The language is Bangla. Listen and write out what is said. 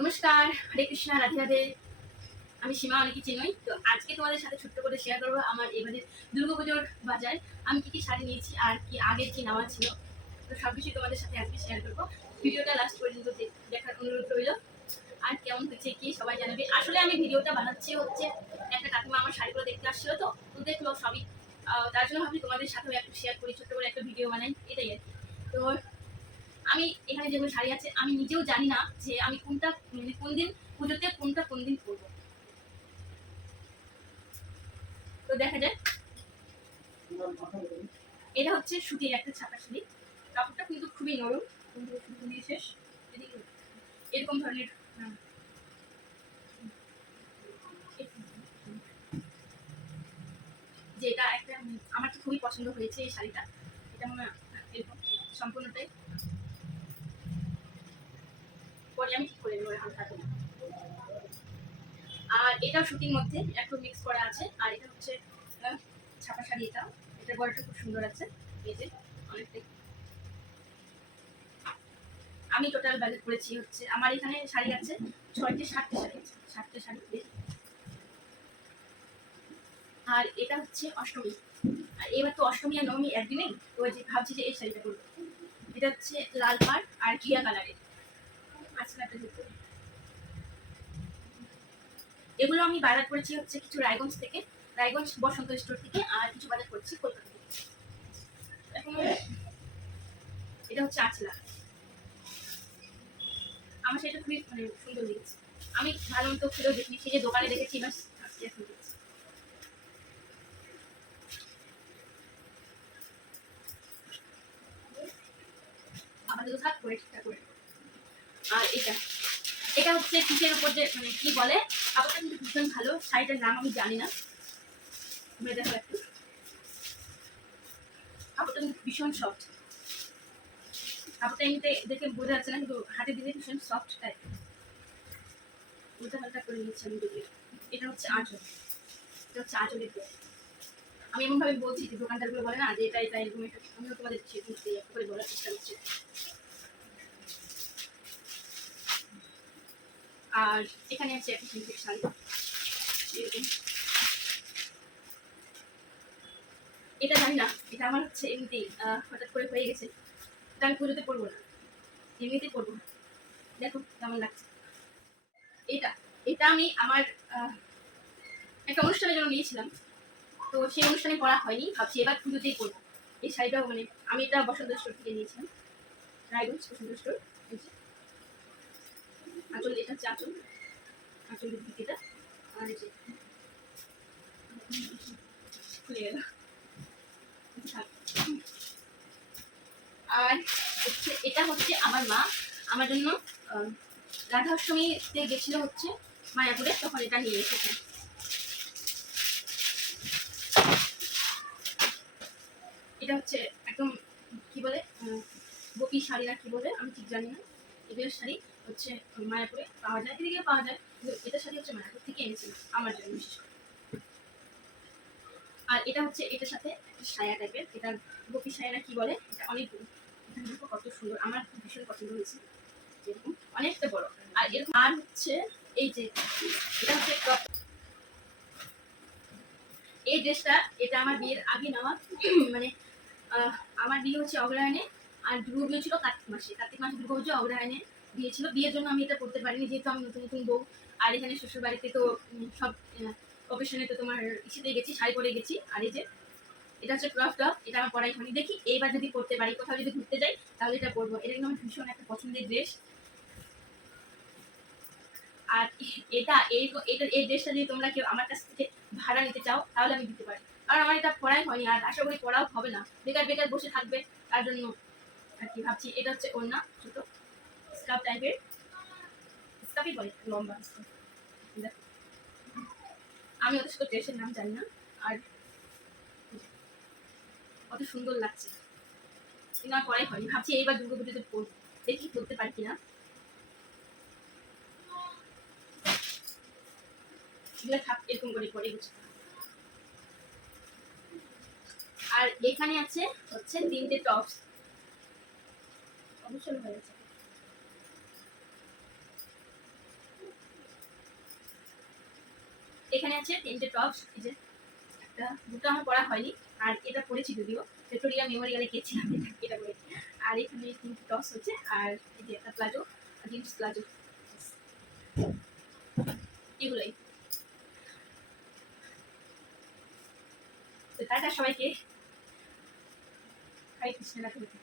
নমস্কার, হরে কৃষ্ণা, রাধে রাধে। আমি সীমা, অনেকে চিনোই। তো আজকে তোমাদের সাথে ছোট্ট করে শেয়ার করবো আমার এবারে দুর্গাপুজোর বাজার। আমি কি শাড়ি নিয়েছি আর কি আগের কি নেওয়া ছিল, তো সবকিছু তোমাদের সাথে আজকে শেয়ার করবো। ভিডিওটা লাস্ট পর্যন্ত দেখার অনুরোধ রইল। আর কেমন হচ্ছে কি সবাই জানাবে। আসলে আমি ভিডিওটা বানাচ্ছি হচ্ছে একটা কাকিমা আমার শাড়িগুলো দেখতে আসছিল, তো দেখলো সবই। তার জন্য ভাবি তোমাদের সাথেও একটু শেয়ার করি, ছোট্ট করে একটা ভিডিও বানাই, এটাই আর কি। তো আমি এখানে যেগুলো শাড়ি আছে আমি নিজেও জানি না যে আমি কোনটা মানে কোন দিন পুজোতে কোন দিন পরবো। তো দেখা যায় এটা হচ্ছে সুতির একটা ছাপা শাড়ি। কাপড়টা কিন্তু খুবই নরম, শেষ এরকম ধরনের যে এটা একটা আমার তো খুবই পছন্দ হয়েছে এই শাড়িটা। এটা এরকম সম্পূর্ণটাই পরে আমি ঠিক করে নেবো হালকা। আর এটাও সুতির মধ্যে একটু মিক্স করা আছে। আর এটা হচ্ছে ছাপা শাড়ি। এটা গলাটা খুব সুন্দর আছে। এই যে অনেকটাই আমি টোটাল বাজেট করেছি হচ্ছে আমার এখানে শাড়ি আছে 6টে 7টে শাড়ি আছে, 7টে শাড়ি। আর এটা হচ্ছে অষ্টমী। আর এবার তো অষ্টমী আর নবমী একদিনেই, তো যে ভাবছি যে এই শাড়িটা করবো। এটা হচ্ছে লাল পাড় আর ঘিয়া কালারের আছে একটা জুতো। এগুলো আমি বাজার করেছি হচ্ছে কিছু রায়গঞ্জ থেকে, রায়গঞ্জ বসন্ত স্টোর থেকে, আর কিছু বাজার করেছি কলকাতা থেকে। এখন এটা হচ্ছে আচলা। আমার সেটা খুবই মানে সুন্দর লেগেছে। আমি ভালো মতো খুলেও দেখিনি, সেই যে দোকানে দেখেছি বাস আজকে এখন দেখেছি। আমাদের তো থাক করে ঠিকঠাক করে। আর এটা এটা হচ্ছে কিসের উপর যে মানে কি বলে, কাপড়টা কিন্তু ভীষণ ভালো। শাড়িটার নাম আমি জানি না, দেখো একটু। কাপড়টা কিন্তু ভীষণ সফট। কাপড়টা এমনিতে দেখে বোঝা যাচ্ছে না, কিন্তু হাতে দিলে ভীষণ সফট টাইপ। উল্টা পাল্টা করে নিচ্ছি আমি যদি। এটা হচ্ছে আঁচল। এটা হচ্ছে আঁচলের দিয়ে। আমি এমন ভাবে বলছি যে দোকানদারগুলো বলে না যে এটা এটা এরকম, এটা আমিও তোমাদের করে বলার চেষ্টা করছি। আর এখানে আছে একটা সিল্কের শাড়ি এরকম। এটা জানি না, এটা আমার হচ্ছে এমনিতেই হঠাৎ করে হয়ে গেছে। এটা আমি পুজোতে পরবো না, এমনিতেই পরবো না। দেখো কেমন লাগছে। এটা এটা আমি আমার একটা অনুষ্ঠানের জন্য নিয়েছিলাম, তো সেই অনুষ্ঠানে পরা হয়নি, ভাবছি এবার পুজোতেই পরবো। এই শাড়িটাও মানে আমি এটা বসন্ত স্টোর থেকে নিয়েছিলাম, রায়গঞ্জ বসন্ত স্টোর। আঁচল, এটা হচ্ছে আঁচল, আঁচলের দিকেটা। আর এই যে খুলে গেল। আর হচ্ছে এটা হচ্ছে আমার মা আমার জন্য রাধাষ্টমীতে গেছিল হচ্ছে মায়াপুরে, তখন এটা নিয়ে এসেছে। এটা হচ্ছে একদম কি বলে গোপী শাড়ি না কি বলে আমি ঠিক জানি না। এগুলোর শাড়ি হচ্ছে মায়াপুরে পাওয়া যায়, এদিকে পাওয়া যায়, কিন্তু এটা শাড়ি হচ্ছে মায়াপুর থেকে এনেছিলাম আমার জন্য বিশেষ করে। আর এটা হচ্ছে এটার সাথে সায়া টাইপের, এটা গোপী সায়া না কি বলে, এটা অনেক কত সুন্দর, আমার ভীষণ পছন্দ হয়েছে। এরকম অনেকটা বড়। আর এরকম আর হচ্ছে এই যে এটা হচ্ছে এই ড্রেসটা, এটা আমার বিয়ের আগে নেওয়া। মানে আমার বিয়ে হচ্ছে অগ্রহায়ণে, আর দুর্গা পুজো ছিল কার্তিক মাসে। কার্তিক মাসে দুর্গা পুজো, অগ্রহায়ণে বিয়ে ছিল। বিয়ের জন্য আমি এটা করতে পারিনি, যেহেতু আমি নতুন নতুন বউ। আর এখানে শ্বশুর বাড়িতে তো সব অকেশনে তো তোমার ইসেতে গেছি, শাড়ি পরে গেছি। আর এই যে এটা হচ্ছে ক্রপ টপ, এটা আমার পরাই হয়নি। দেখি এইবার যদি পড়তে পারি, কোথাও যদি ঘুরতে যাই তাহলে এটা পরবো। এটা কিন্তু আমার ভীষণ একটা পছন্দের ড্রেস। আর এটা এই ড্রেসটা যদি তোমরা কেউ আমার কাছ থেকে ভাড়া নিতে চাও তাহলে আমি দিতে পারি, কারণ আমার এটা পড়াই হয়নি, আর আশা করি পড়াও হবে না, বেকার বেকার বসে থাকবে। তার জন্য আর কি ভাবছি। এটা হচ্ছে ওড়না, ছোট স্কার্ফ টাইপের, স্কার্ফই বলে, লম্বা। আমি অত শুধু ড্রেসের নাম জানি না। আর কত সুন্দর লাগছে, কিন্তু আমার পড়াই হয়নি। ভাবছি এইবার দুর্গা পুজোতে পড়বো, দেখি পড়তে পারি কিনা। এগুলো থাক এরকম করে পরে বুঝতে। আর এখানে আছে হচ্ছে 3টে টপস, অবশ্যই হয়ে গেছে। আছে 3টে টপস, এই যে একটা দুটো আমার পরা হয়নি, আর এটা পরেছি যদিও ভিক্টোরিয়া মেমোরিয়ালে গেছিলাম, এটা পরেছি। আর এখানে 3টে টপস হচ্ছে, আর এই যে একটা প্লাজো, জিন্স প্লাজো, এগুলোই। তো টাটা সবাইকে, হরে কৃষ্ণ, রাধে রাধে।